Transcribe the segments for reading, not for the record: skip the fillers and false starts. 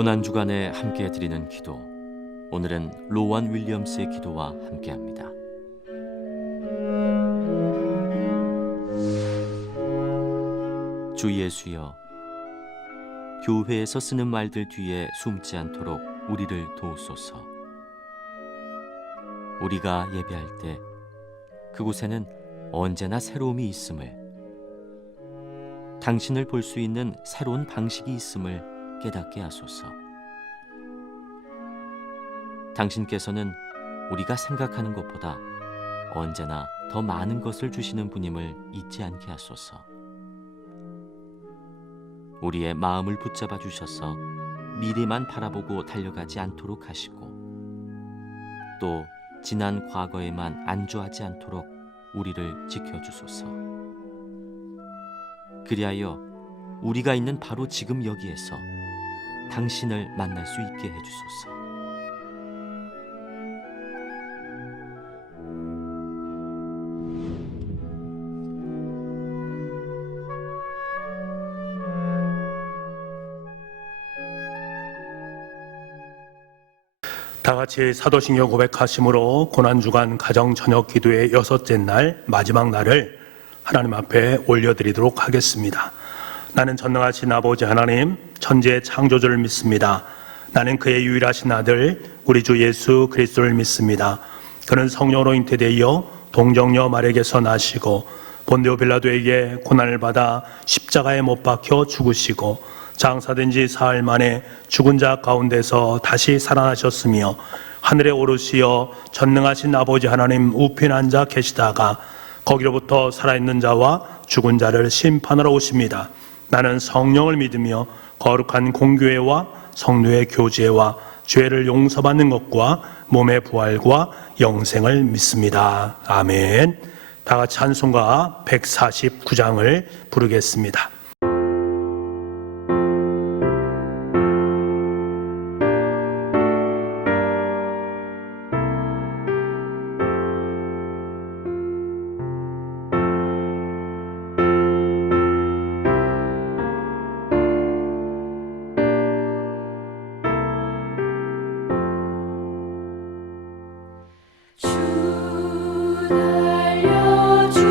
고난주간에 함께 드리는 기도, 오늘은 로완 윌리엄스의 기도와 함께합니다. 주 예수여, 교회에서 쓰는 말들 뒤에 숨지 않도록 우리를 도우소서. 우리가 예배할 때 그곳에는 언제나 새로움이 있음을, 당신을 볼 수 있는 새로운 방식이 있음을 깨닫게 하소서. 당신께서는 우리가 생각하는 것보다 언제나 더 많은 것을 주시는 분임을 잊지 않게 하소서. 우리의 마음을 붙잡아 주셔서 미래만 바라보고 달려가지 않도록 하시고, 또 지난 과거에만 안주하지 않도록 우리를 지켜주소서. 그리하여 우리가 있는 바로 지금 여기에서 당신을 만날 수 있게 해주소서. 다 같이 사도신경 고백하심으로 고난주간 가정 저녁 기도의 6째 날, 마지막 날을 하나님 앞에 올려드리도록 하겠습니다. 나는 전능하신 아버지 하나님, 천지의 창조주를 믿습니다. 나는 그의 유일하신 아들 우리 주 예수 그리스도를 믿습니다. 그는 성령으로 잉태되어 동정녀 마리아에게서 나시고 본디오 빌라도에게 고난을 받아 십자가에 못 박혀 죽으시고 장사된 지 사흘 만에 죽은 자 가운데서 다시 살아나셨으며 하늘에 오르시어 전능하신 아버지 하나님 우편에 앉아 계시다가 거기로부터 살아있는 자와 죽은 자를 심판하러 오십니다. 나는 성령을 믿으며 거룩한 공교회와 성도의 교제와 죄를 용서받는 것과 몸의 부활과 영생을 믿습니다. 아멘. 다 같이 찬송가 149장을 부르겠습니다. 주 날려 죽으신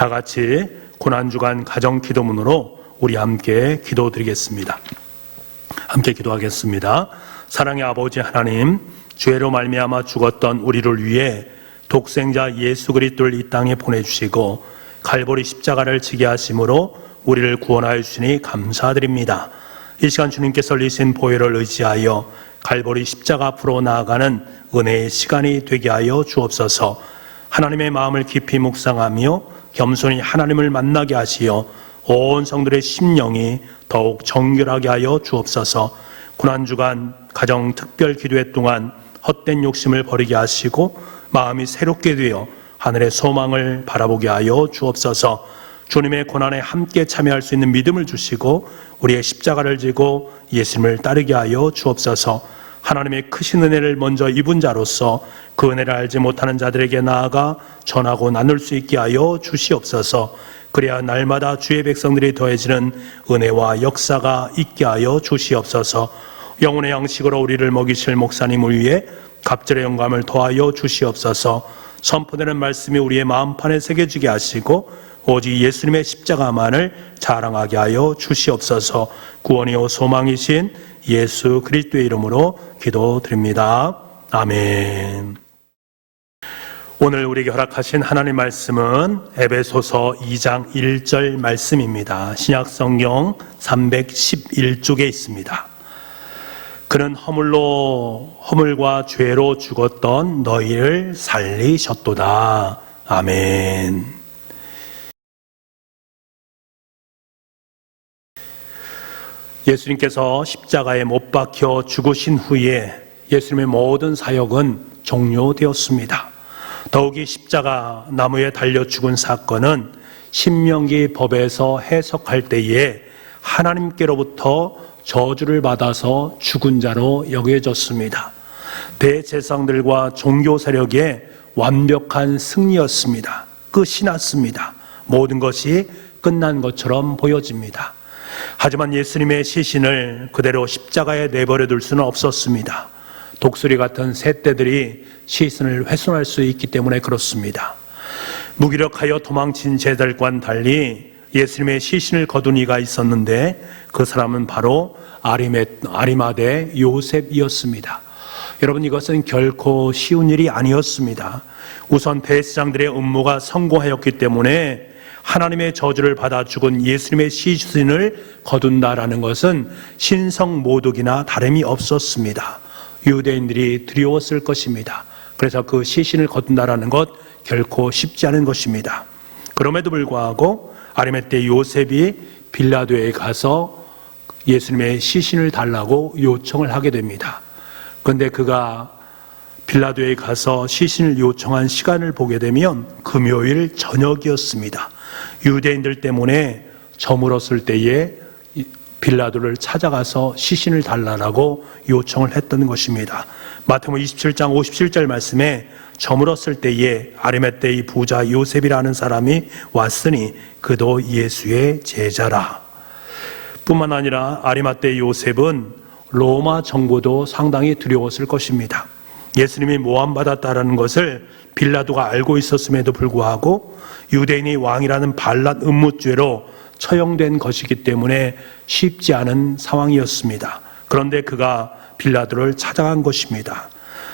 다 같이 고난주간 가정기도문으로 우리 함께 기도드리겠습니다. 함께 기도하겠습니다. 사랑의 아버지 하나님, 죄로 말미암아 죽었던 우리를 위해 독생자 예수 그리스도를 이 땅에 보내주시고 갈보리 십자가를 지게 하심으로 우리를 구원하여 주시니 감사드립니다. 이 시간 주님께서 흘리신 보혈을 의지하여 갈보리 십자가 앞으로 나아가는 은혜의 시간이 되게 하여 주옵소서. 하나님의 마음을 깊이 묵상하며 겸손히 하나님을 만나게 하시어 온 성들의 심령이 더욱 정결하게 하여 주옵소서. 고난주간 가정 특별 기도회 동안 헛된 욕심을 버리게 하시고 마음이 새롭게 되어 하늘의 소망을 바라보게 하여 주옵소서. 주님의 고난에 함께 참여할 수 있는 믿음을 주시고 우리의 십자가를 지고 예수님을 따르게 하여 주옵소서. 하나님의 크신 은혜를 먼저 입은 자로서 그 은혜를 알지 못하는 자들에게 나아가 전하고 나눌 수 있게 하여 주시옵소서. 그래야 날마다 주의 백성들이 더해지는 은혜와 역사가 있게 하여 주시옵소서. 영혼의 양식으로 우리를 먹이실 목사님을 위해 갑절의 영감을 더하여 주시옵소서. 선포되는 말씀이 우리의 마음판에 새겨지게 하시고 오직 예수님의 십자가만을 자랑하게 하여 주시옵소서. 구원이요 소망이신 예수 그리스도의 이름으로 기도드립니다. 아멘. 오늘 우리에게 허락하신 하나님 말씀은 에베소서 2장 1절 말씀입니다. 신약성경 311쪽에 있습니다. 그는 허물과 죄로 죽었던 너희를 살리셨도다. 아멘. 예수님께서 십자가에 못 박혀 죽으신 후에 예수님의 모든 사역은 종료되었습니다. 더욱이 십자가 나무에 달려 죽은 사건은 신명기 법에서 해석할 때에 하나님께로부터 저주를 받아서 죽은 자로 여겨졌습니다. 대제사장들과 종교 세력의 완벽한 승리였습니다. 끝이 났습니다. 모든 것이 끝난 것처럼 보여집니다. 하지만 예수님의 시신을 그대로 십자가에 내버려 둘 수는 없었습니다. 독수리 같은 새떼들이 시신을 훼손할 수 있기 때문에 그렇습니다. 무기력하여 도망친 제자들과는 달리 예수님의 시신을 거둔 이가 있었는데 그 사람은 바로 아리마대 요셉이었습니다. 여러분, 이것은 결코 쉬운 일이 아니었습니다. 우선 대제사장들의 음모가 성공하였기 때문에 하나님의 저주를 받아 죽은 예수님의 시신을 거둔다라는 것은 신성모독이나 다름이 없었습니다. 유대인들이 두려웠을 것입니다. 그래서 그 시신을 거둔다라는 것 결코 쉽지 않은 것입니다. 그럼에도 불구하고 아리마대 요셉이 빌라도에 가서 예수님의 시신을 달라고 요청을 하게 됩니다. 그런데 그가 빌라도에 가서 시신을 요청한 시간을 보게 되면 금요일 저녁이었습니다. 유대인들 때문에 저물었을 때에 빌라도를 찾아가서 시신을 달라고 요청을 했던 것입니다. 마태복음 27장 57절 말씀에 저물었을 때에 아리마대의 부자 요셉이라는 사람이 왔으니 그도 예수의 제자라. 뿐만 아니라 아리마대 요셉은 로마 정부도 상당히 두려웠을 것입니다. 예수님이 모함받았다는 것을 빌라도가 알고 있었음에도 불구하고 유대인이 왕이라는 반란 음모죄로 처형된 것이기 때문에 쉽지 않은 상황이었습니다. 그런데 그가 빌라도를 찾아간 것입니다.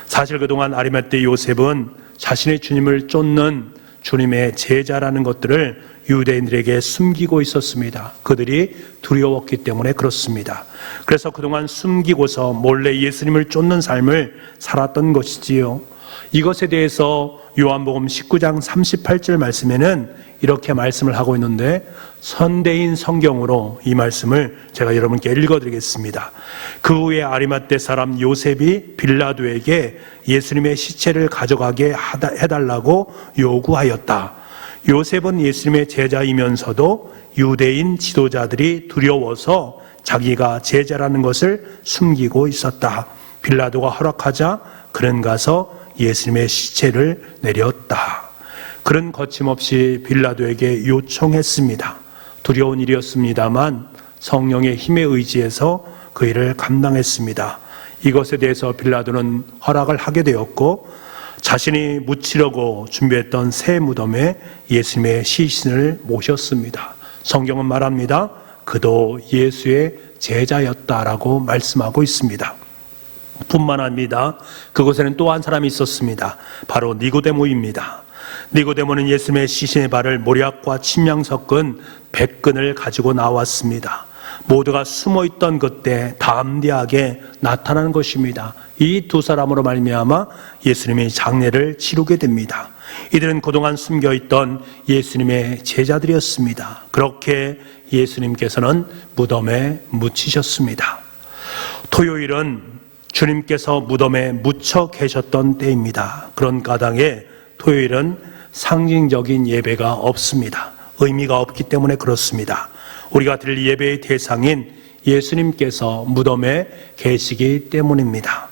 사실 그동안 아리마대 요셉은 자신의 주님을 쫓는 주님의 제자라는 것들을 유대인들에게 숨기고 있었습니다. 그들이 두려웠기 때문에 그렇습니다. 그래서 그동안 숨기고서 몰래 예수님을 쫓는 삶을 살았던 것이지요. 이것에 대해서 요한복음 19장 38절 말씀에는 이렇게 말씀을 하고 있는데, 선대인 성경으로 이 말씀을 제가 여러분께 읽어드리겠습니다. 그 후에 아리마대 사람 요셉이 빌라도에게 예수님의 시체를 가져가게 해달라고 요구하였다. 요셉은 예수님의 제자이면서도 유대인 지도자들이 두려워서 자기가 제자라는 것을 숨기고 있었다. 빌라도가 허락하자 그는 가서 예수님의 시체를 내렸다. 그는 거침없이 빌라도에게 요청했습니다. 두려운 일이었습니다만 성령의 힘에 의지해서 그 일을 감당했습니다. 이것에 대해서 빌라도는 허락을 하게 되었고, 자신이 묻히려고 준비했던 새 무덤에 예수님의 시신을 모셨습니다. 성경은 말합니다. 그도 예수의 제자였다라고 말씀하고 있습니다. 뿐만 아니라 그곳에는 또 한 사람이 있었습니다. 바로 니고데모입니다. 니고데모는 예수님의 시신의 발을 모략과 침향 섞은 백근을 가지고 나왔습니다. 모두가 숨어있던 그때 담대하게 나타나는 것입니다. 이 두 사람으로 말미암아 예수님이 장례를 치르게 됩니다. 이들은 그동안 숨겨있던 예수님의 제자들이었습니다. 그렇게 예수님께서는 무덤에 묻히셨습니다. 토요일은 주님께서 무덤에 묻혀 계셨던 때입니다. 그런 까닭에 토요일은 상징적인 예배가 없습니다. 의미가 없기 때문에 그렇습니다. 우리가 드릴 예배의 대상인 예수님께서 무덤에 계시기 때문입니다.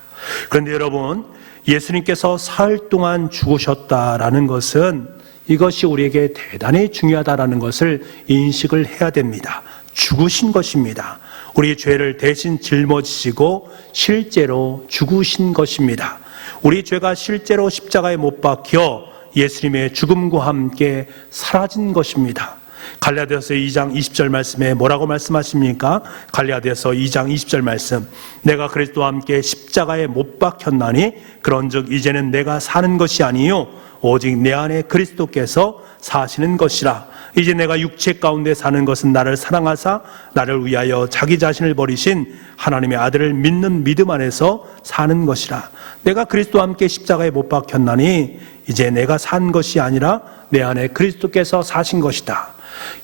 그런데 여러분, 예수님께서 사흘 동안 죽으셨다라는 것은 이것이 우리에게 대단히 중요하다라는 것을 인식을 해야 됩니다. 죽으신 것입니다. 우리 죄를 대신 짊어지시고 실제로 죽으신 것입니다. 우리 죄가 실제로 십자가에 못 박혀 예수님의 죽음과 함께 사라진 것입니다. 갈라디아서 2장 20절 말씀에 뭐라고 말씀하십니까? 갈라디아서 2장 20절 말씀, 내가 그리스도와 함께 십자가에 못 박혔나니 그런즉 이제는 내가 사는 것이 아니요 오직 내 안에 그리스도께서 사시는 것이라. 이제 내가 육체 가운데 사는 것은 나를 사랑하사 나를 위하여 자기 자신을 버리신 하나님의 아들을 믿는 믿음 안에서 사는 것이라. 내가 그리스도와 함께 십자가에 못 박혔나니 이제 내가 산 것이 아니라 내 안에 그리스도께서 사신 것이다.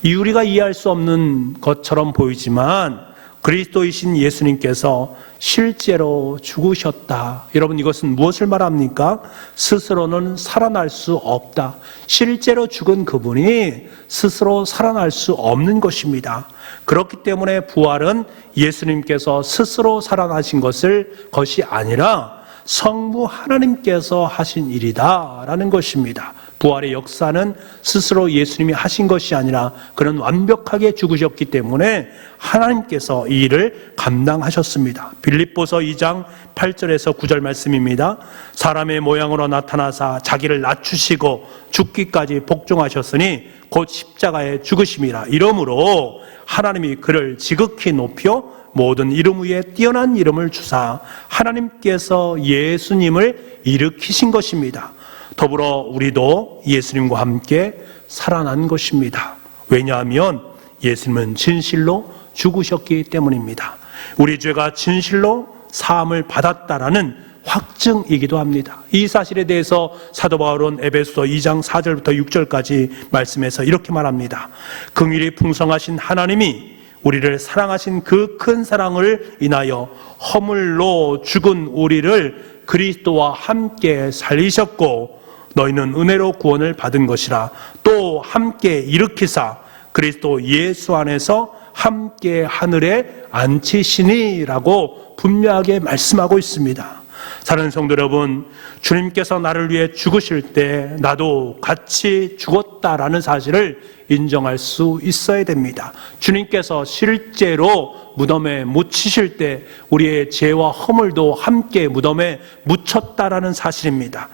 우리가 이해할 수 없는 것처럼 보이지만 그리스도이신 예수님께서 실제로 죽으셨다. 여러분, 이것은 무엇을 말합니까? 스스로는 살아날 수 없다. 실제로 죽은 그분이 스스로 살아날 수 없는 것입니다. 그렇기 때문에 부활은 예수님께서 스스로 살아나신 것이 아니라 성부 하나님께서 하신 일이다라는 것입니다. 부활의 역사는 스스로 예수님이 하신 것이 아니라 그는 완벽하게 죽으셨기 때문에 하나님께서 이 일을 감당하셨습니다. 빌립보서 2장 8절에서 9절 말씀입니다. 사람의 모양으로 나타나사 자기를 낮추시고 죽기까지 복종하셨으니 곧 십자가에 죽으심이라. 이러므로 하나님이 그를 지극히 높여 모든 이름 위에 뛰어난 이름을 주사 하나님께서 예수님을 일으키신 것입니다. 더불어 우리도 예수님과 함께 살아난 것입니다. 왜냐하면 예수님은 진실로 죽으셨기 때문입니다. 우리 죄가 진실로 사함을 받았다라는 확증이기도 합니다. 이 사실에 대해서 사도 바울은 에베소서 2장 4절부터 6절까지 말씀해서 이렇게 말합니다. 긍휼이 풍성하신 하나님이 우리를 사랑하신 그 큰 사랑을 인하여 허물로 죽은 우리를 그리스도와 함께 살리셨고 너희는 은혜로 구원을 받은 것이라. 또 함께 일으키사 그리스도 예수 안에서 함께 하늘에 앉히시니라고 분명하게 말씀하고 있습니다. 사랑하는 성도 여러분, 주님께서 나를 위해 죽으실 때 나도 같이 죽었다라는 사실을 인정할 수 있어야 됩니다. 주님께서 실제로 무덤에 묻히실 때 우리의 죄와 허물도 함께 무덤에 묻혔다라는 사실입니다.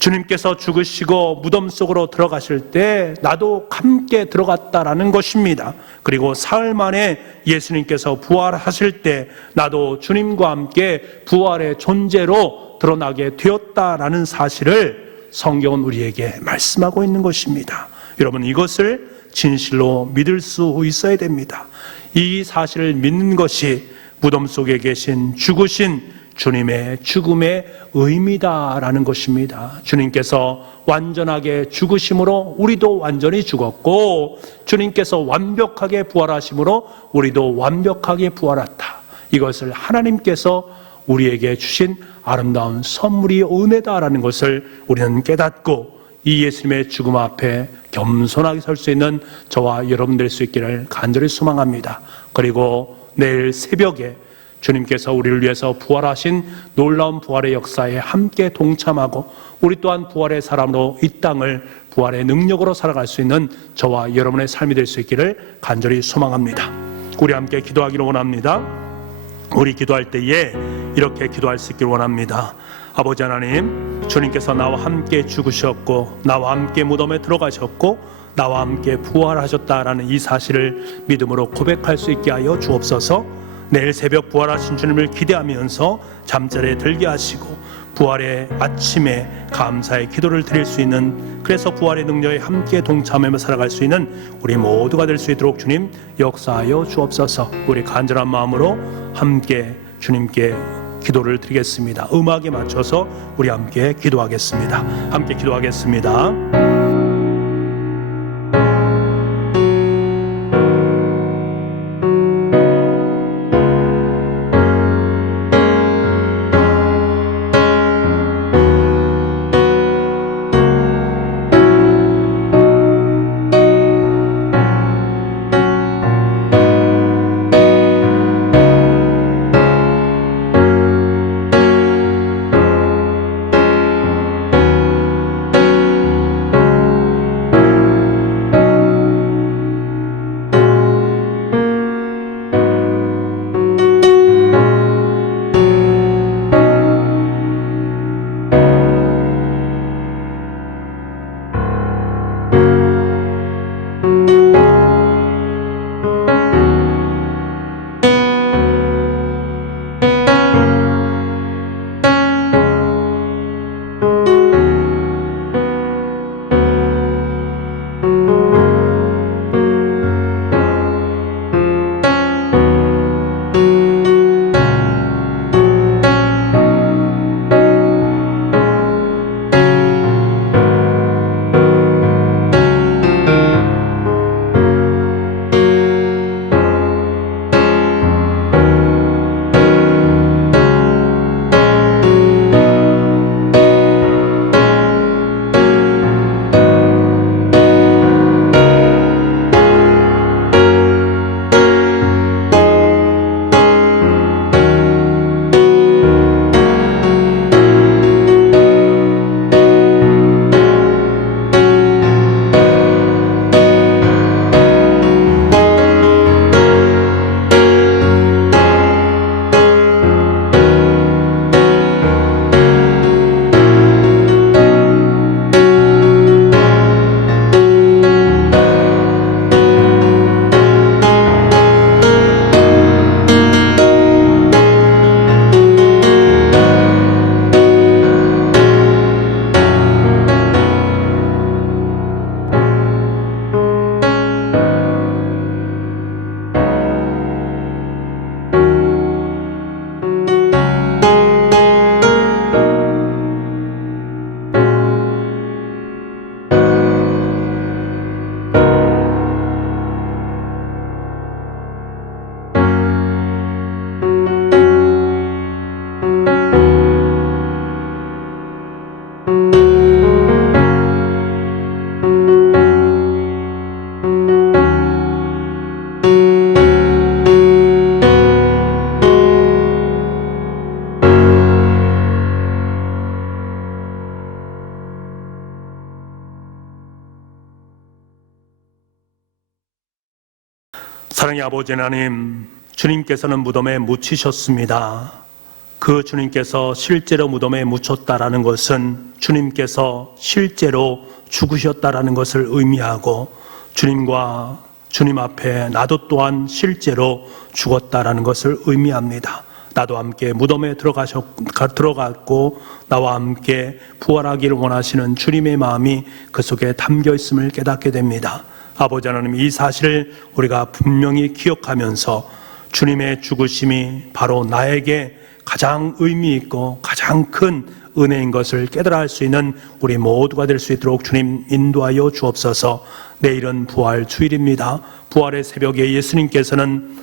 주님께서 죽으시고 무덤 속으로 들어가실 때 나도 함께 들어갔다라는 것입니다. 그리고 사흘 만에 예수님께서 부활하실 때 나도 주님과 함께 부활의 존재로 드러나게 되었다라는 사실을 성경은 우리에게 말씀하고 있는 것입니다. 여러분, 이것을 진실로 믿을 수 있어야 됩니다. 이 사실을 믿는 것이 무덤 속에 계신 죽으신 주님의 죽음의 의미다라는 것입니다. 주님께서 완전하게 죽으심으로 우리도 완전히 죽었고 주님께서 완벽하게 부활하심으로 우리도 완벽하게 부활했다. 이것을 하나님께서 우리에게 주신 아름다운 선물이 은혜다라는 것을 우리는 깨닫고 이 예수님의 죽음 앞에 겸손하게 설 수 있는 저와 여러분 될 수 있기를 간절히 소망합니다. 그리고 내일 새벽에 주님께서 우리를 위해서 부활하신 놀라운 부활의 역사에 함께 동참하고 우리 또한 부활의 사람으로 이 땅을 부활의 능력으로 살아갈 수 있는 저와 여러분의 삶이 될 수 있기를 간절히 소망합니다. 우리 함께 기도하기를 원합니다. 우리 기도할 때에 이렇게 기도할 수 있기를 원합니다. 아버지 하나님, 주님께서 나와 함께 죽으셨고 나와 함께 무덤에 들어가셨고 나와 함께 부활하셨다라는 이 사실을 믿음으로 고백할 수 있게 하여 주옵소서. 내일 새벽 부활하신 주님을 기대하면서 잠자리에 들게 하시고 부활의 아침에 감사의 기도를 드릴 수 있는, 그래서 부활의 능력에 함께 동참하며 살아갈 수 있는 우리 모두가 될 수 있도록 주님 역사하여 주옵소서. 우리 간절한 마음으로 함께 주님께 기도를 드리겠습니다. 음악에 맞춰서 우리 함께 기도하겠습니다. 함께 기도하겠습니다. 사랑의 아버지 하나님, 주님께서는 무덤에 묻히셨습니다. 그 주님께서 실제로 무덤에 묻혔다라는 것은 주님께서 실제로 죽으셨다라는 것을 의미하고, 주님과 주님 앞에 나도 또한 실제로 죽었다라는 것을 의미합니다. 나도 함께 무덤에 들어갔고 나와 함께 부활하기를 원하시는 주님의 마음이 그 속에 담겨 있음을 깨닫게 됩니다. 아버지 하나님, 이 사실을 우리가 분명히 기억하면서 주님의 죽으심이 바로 나에게 가장 의미 있고 가장 큰 은혜인 것을 깨달아 할 수 있는 우리 모두가 될 수 있도록 주님 인도하여 주옵소서. 내일은 부활 주일입니다. 부활의 새벽에 예수님께서는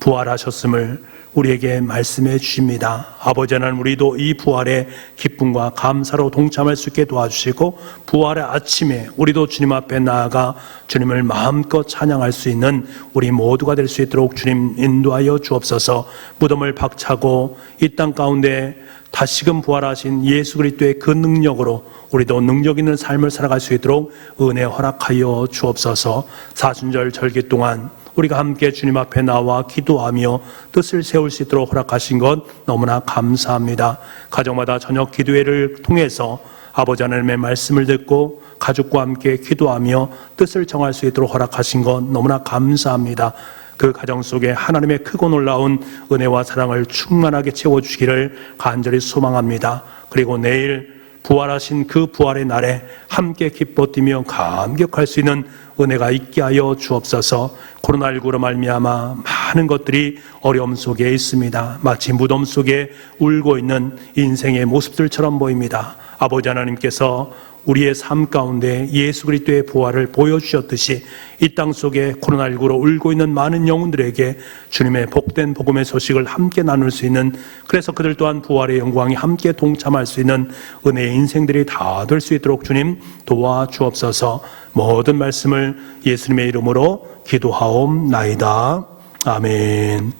부활하셨음을 우리에게 말씀해 주십니다. 아버지 하나님, 우리도 이 부활의 기쁨과 감사로 동참할 수 있게 도와주시고, 부활의 아침에 우리도 주님 앞에 나아가 주님을 마음껏 찬양할 수 있는 우리 모두가 될 수 있도록 주님 인도하여 주옵소서. 무덤을 박차고 이 땅 가운데 다시금 부활하신 예수 그리스도의 그 능력으로 우리도 능력 있는 삶을 살아갈 수 있도록 은혜 허락하여 주옵소서. 사순절 절기 동안 우리가 함께 주님 앞에 나와 기도하며 뜻을 세울 수 있도록 허락하신 것 너무나 감사합니다. 가정마다 저녁 기도회를 통해서 아버지 하나님의 말씀을 듣고 가족과 함께 기도하며 뜻을 정할 수 있도록 허락하신 것 너무나 감사합니다. 그 가정 속에 하나님의 크고 놀라운 은혜와 사랑을 충만하게 채워주시기를 간절히 소망합니다. 그리고 내일 부활하신 그 부활의 날에 함께 기뻐 뛰며 감격할 수 있는 은혜가 있게 하여 주옵소서. 코로나19로 말미암아 많은 것들이 어려움 속에 있습니다. 마치 무덤 속에 울고 있는 인생의 모습들처럼 보입니다. 아버지 하나님께서 우리의 삶 가운데 예수 그리스도의 부활을 보여주셨듯이 이 땅 속에 코로나19로 울고 있는 많은 영혼들에게 주님의 복된 복음의 소식을 함께 나눌 수 있는, 그래서 그들 또한 부활의 영광이 함께 동참할 수 있는 은혜의 인생들이 다 될 수 있도록 주님 도와주옵소서. 모든 말씀을 예수님의 이름으로 기도하옵나이다. 아멘.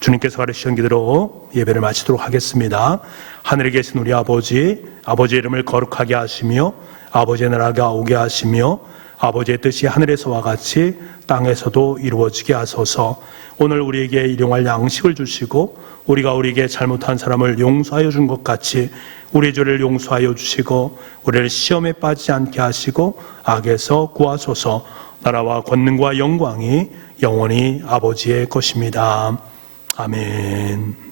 주님께서 가르치신 기도로 예배를 마치도록 하겠습니다. 하늘에 계신 우리 아버지, 아버지의 이름을 거룩하게 하시며 아버지의 나라가 오게 하시며 아버지의 뜻이 하늘에서와 같이 땅에서도 이루어지게 하소서. 오늘 우리에게 일용할 양식을 주시고 우리가 우리에게 잘못한 사람을 용서하여 준 것 같이 우리 죄를 용서하여 주시고 우리를 시험에 빠지지 않게 하시고 악에서 구하소서. 나라와 권능과 영광이 영원히 아버지의 것입니다. 아멘.